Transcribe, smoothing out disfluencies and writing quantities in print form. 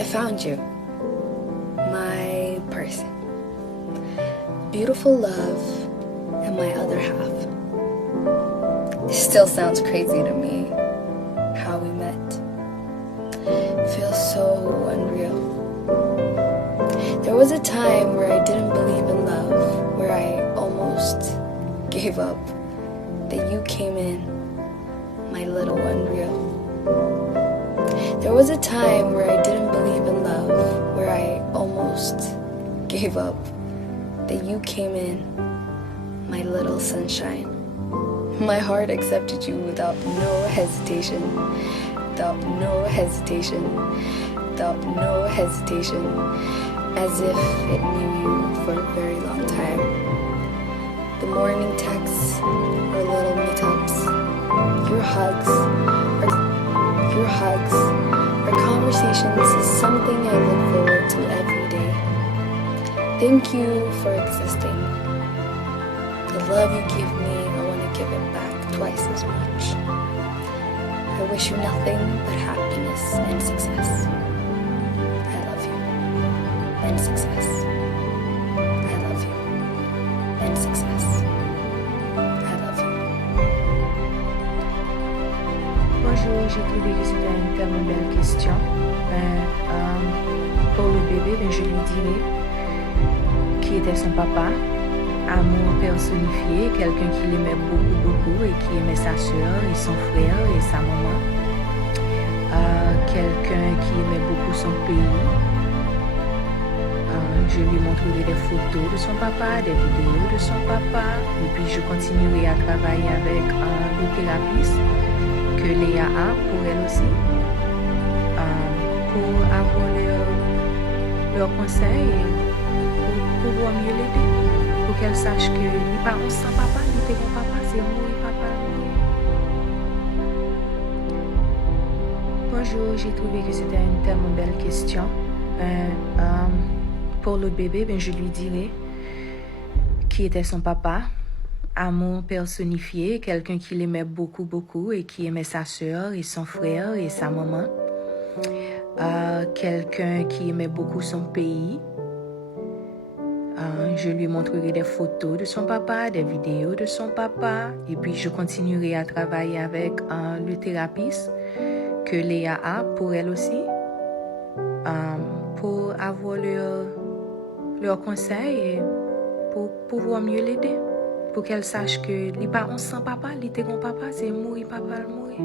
I found you, my person. Beautiful love and my other half. It still sounds crazy to me how we met. Feels so unreal. There was a time where I didn't believe in love, where I almost gave up. That you came in, my little unreal. There was a time where I didn't believe in love, where I almost gave up. That you came in, my little sunshine. My heart accepted you without no hesitation, without no hesitation, without no hesitation, as if it knew you for a very long time. The morning texts or little meetups, your hugs or conversations is something I look forward to every day. Thank you for existing. The love you give me, I want to give it back twice as much. I wish you nothing but happiness and success. I love you and success. I love you and success. I love you. Bonjour, j'ai trouvé que c'était une tellement belle question. Pour le bébé, je lui dirais qui était son papa, amour personnifié, quelqu'un qui l'aimait beaucoup et qui aimait sa sœur et son frère et sa maman, quelqu'un qui aimait beaucoup son pays. Je lui montrerai des photos de son papa, des vidéos de son papa, et puis je continuerai à travailler avec le thérapeute que Leia a pour elle aussi, pour avoir leurs conseils et pour pouvoir mieux l'aider, pour qu'elle sache que les parents sans papa, les était mon papa, c'est moi et papa. Bonjour, j'ai trouvé que c'était une tellement belle question. Pour le bébé, je lui dirais qui était son papa, amour personnifié, quelqu'un qui l'aimait beaucoup et qui aimait sa sœur et son frère et sa maman, quelqu'un qui aimait beaucoup son pays. Je lui montrerai des photos de son papa, des vidéos de son papa, et puis je continuerai à travailler avec le thérapeute que Leia a pour elle aussi, pour avoir leurs conseils et pour pouvoir mieux l'aider, pour qu'elle sache que les parents sans papa, les était mon papa, c'est mourir papa, mourir.